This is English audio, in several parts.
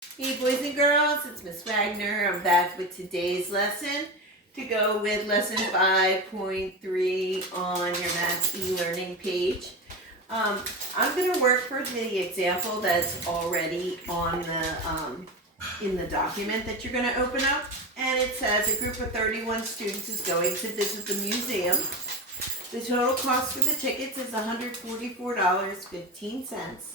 Hey boys and girls, it's Miss Wagner. I'm back with today's lesson to go with lesson 5.3 on your math e-learning page. I'm going to work for the example that's already on the in the document that you're going to open up, and it says a group of 31 students is going to visit the museum. The total cost for the tickets is $144.15.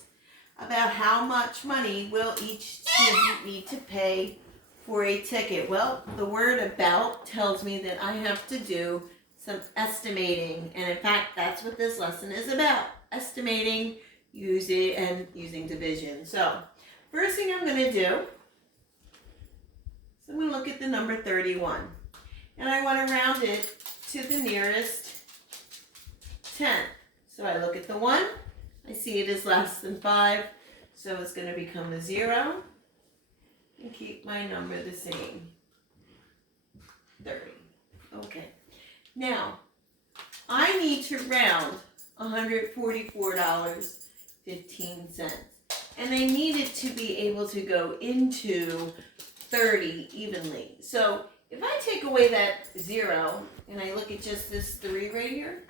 About how much money will each student need to pay for a ticket? Well, the word about tells me that I have to do some estimating, and in fact, that's what this lesson is about, estimating using division. So, first thing I'm going to do is I'm going to look at the number 31, and I want to round it to the nearest 10. So I look at the 1, I see it is less than 5, so it's going to become a 0, and keep my number the same, 30. Okay, now I need to round $144.15, and I need it to be able to go into 30 evenly. So if I take away that 0, and I look at just this 3 right here,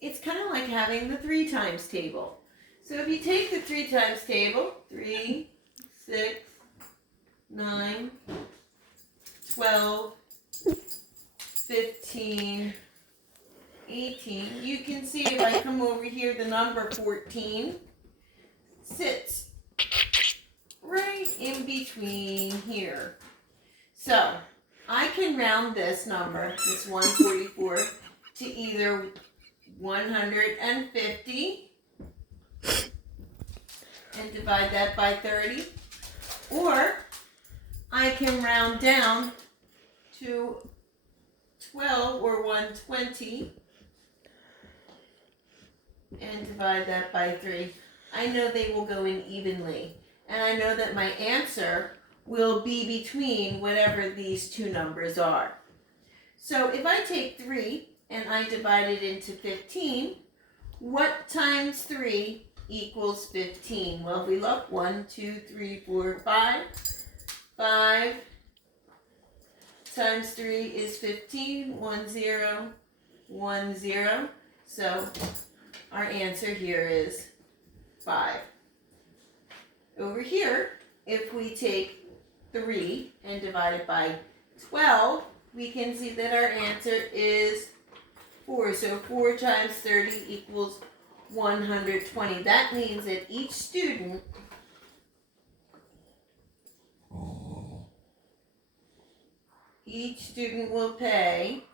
it's kind of like having the 3 times table. So if you take the 3 times table, 3, 6, 9, 12, 15, 18, you can see if I come over here, the number 14 sits right in between here. So I can round this number, this 144, to either 150 and divide that by 30, or I can round down to 12 or 120 and divide that by 3. I know they will go in evenly, and I know that my answer will be between whatever these two numbers are. So if I take 3 and I divide it into 15, what times 3 equals 15? Well, if we look, 1, 2, 3, 4, 5. 5 times 3 is 15. 1, 0, 1, 0. So our answer here is 5. Over here, if we take 3 and divide it by 12, we can see that our answer is 4. So 4 times 30 equals 120. That means that each student will pay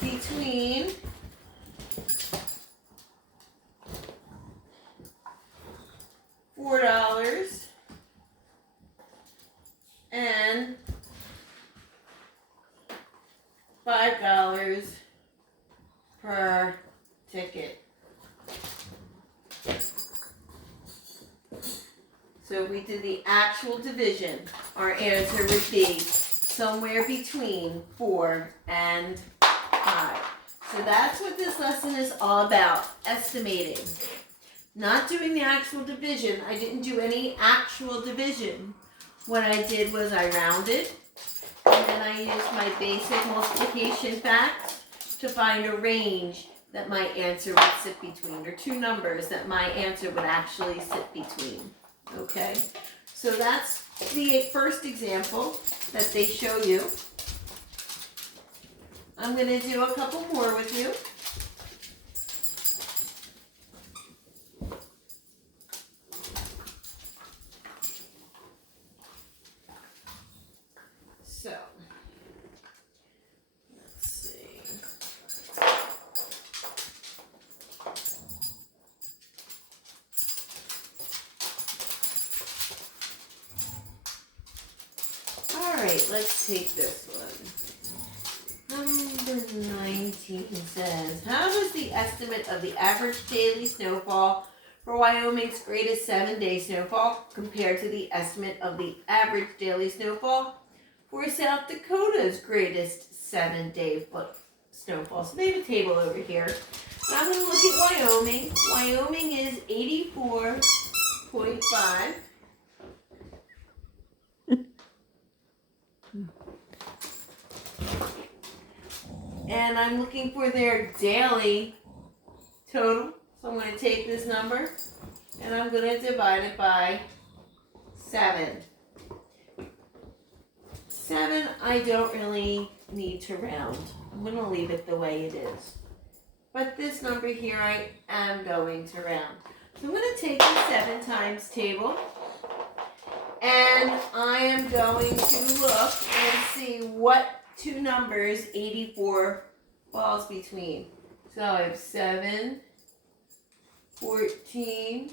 between $4 and $5 per ticket. So if we did the actual division, our answer would be somewhere between 4 and 5. So that's what this lesson is all about, estimating. Not doing the actual division. I didn't do any actual division. What I did was I rounded, and then I used my basic multiplication facts to find a range that my answer would sit between, or two numbers that my answer would actually sit between. Okay, so that's the first example that they show you. I'm going to do a couple more with you. So, let's see. All right, let's take this one. Number 19 says, how does the estimate of the average daily snowfall for Wyoming's greatest 7-day snowfall compare to the estimate of the average daily snowfall for South Dakota's greatest 7-day snowfall? So they have a table over here. I'm going to look at Wyoming. Wyoming is 84.5. And I'm looking for their daily total. So I'm going to take this number and I'm going to divide it by 7. 7, I don't really need to round. I'm going to leave it the way it is. But this number here, I am going to round. So I'm going to take the 7 times table. And I am going to look and see what two numbers 84 falls between. So I have 7, 14,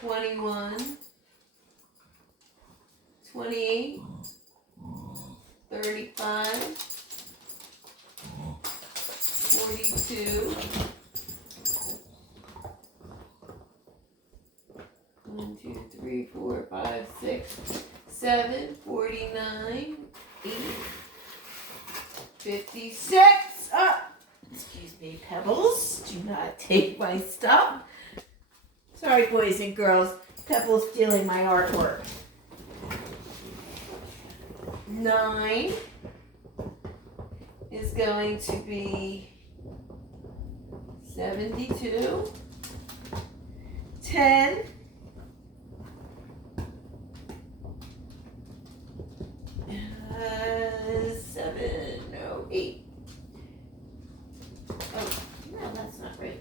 21, 28, 35, 42, 1, 2, 3, 4, 5, 6, 7, 49, 8, 56. Excuse me, Pebbles. Do not take my stuff. Sorry, boys and girls. Pebbles stealing my artwork. 9 is going to be 72. 10 708. Oh, no, that's not right.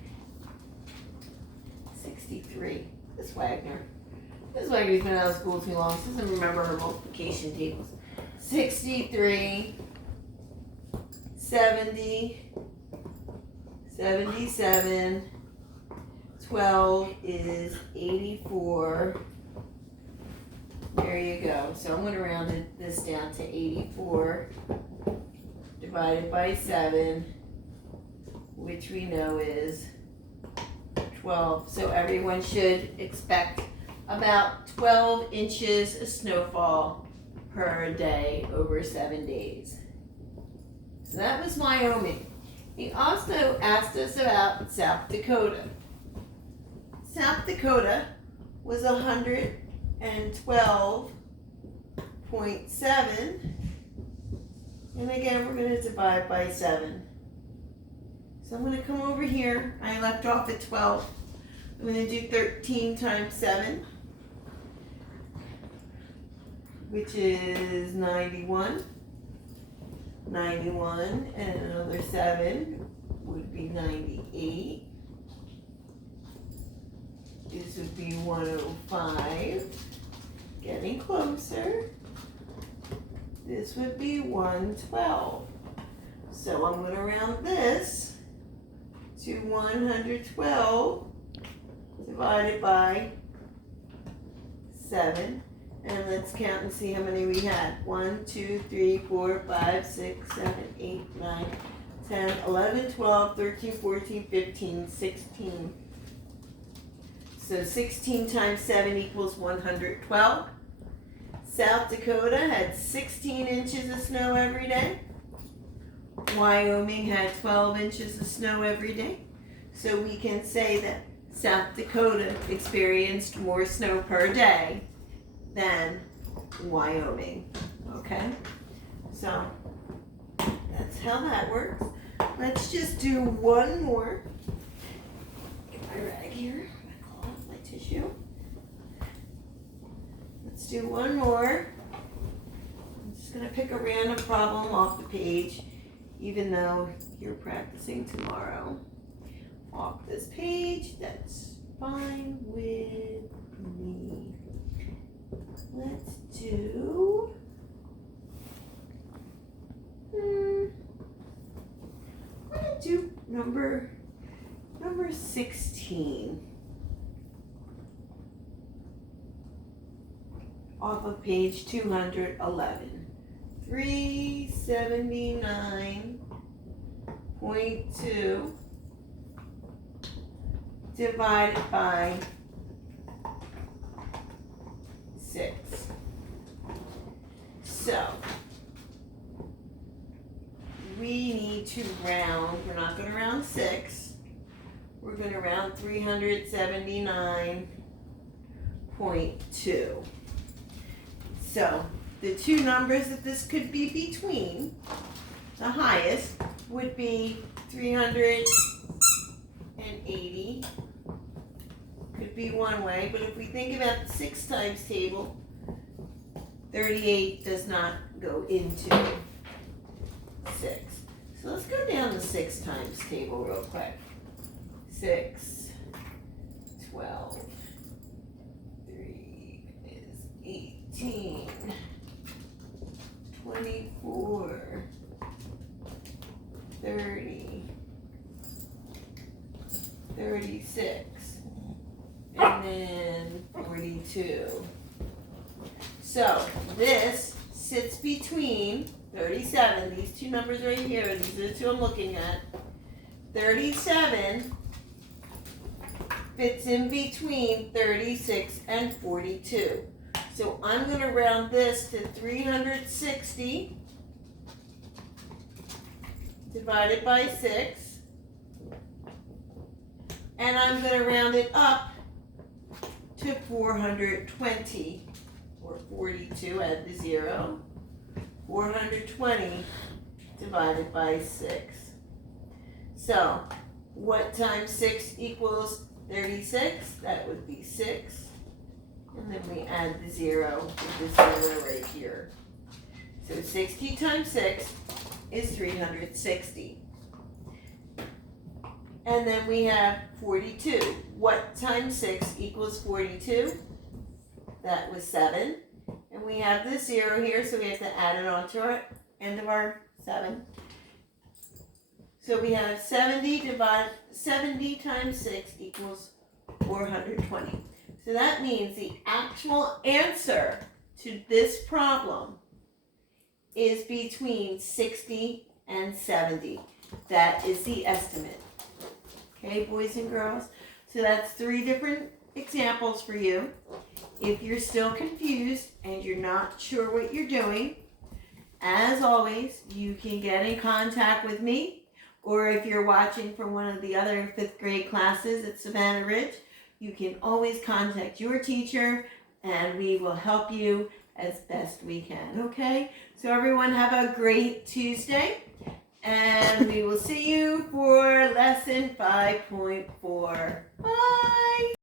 63. This Wagner's been out of school too long. She doesn't remember her multiplication tables. 63, 70, 77, 12 is 84. There you go. So I'm going to round this down to 84 divided by 7, which we know is 12. So everyone should expect about 12 inches of snowfall per day over 7 days. So that was Wyoming. He also asked us about South Dakota. South Dakota was 112.7. And again, we're going to divide by 7. So I'm going to come over here. I left off at 12. I'm going to do 13 times 7, which is 91. 91 and another 7 would be 98. This would be 105. Getting closer. This would be 112. So I'm going to round this to 112 divided by 7. And let's count and see how many we had. 1, 2, 3, 4, 5, 6, 7, 8, 9, 10, 11, 12, 13, 14, 15, 16. So 16 times 7 equals 112. South Dakota had 16 inches of snow every day. Wyoming had 12 inches of snow every day. So we can say that South Dakota experienced more snow per day than Wyoming. Okay? So that's how that works. Let's just do one more. Get my rag here. Call out my tissue. Let's do one more. I'm just going to pick a random problem off the page, even though you're practicing tomorrow. Off this page, that's fine with me. Let's do I'm gonna do number 16 off of page 211. 379.2 divided by 6. So we need to round. We're not going to round 6. We're going to round 379.2. So the two numbers that this could be between, the highest, would be 380. Could be one way, but if we think about the 6 times table, 38 does not go into 6. So let's go down the 6 times table real quick. 6, 12, 3 is 18, 24, 30, 36, and then 42. So this sits between 37, these two numbers right here, these are the two I'm looking at. 37 fits in between 36 and 42. So I'm going to round this to 360 divided by 6. And I'm going to round it up to 420, or 42, add the 0. 420 divided by 6. So, what times 6 equals 36? That would be 6. And then we add the 0 with the 0 right here. So 60 times 6 is 360. And then we have 42. What times 6 equals 42? That was 7. And we have this 0 here, so we have to add it on to our end of our 7. So we have 70 times 6 equals 420. So that means the actual answer to this problem is between 60 and 70. That is the estimate. Okay, boys and girls? So that's 3 different examples for you. If you're still confused and you're not sure what you're doing, as always, you can get in contact with me. Or if you're watching from one of the other 5th grade classes at Savannah Ridge, you can always contact your teacher and we will help you as best we can, okay? So everyone have a great Tuesday and we will see you for lesson 5.4. Bye!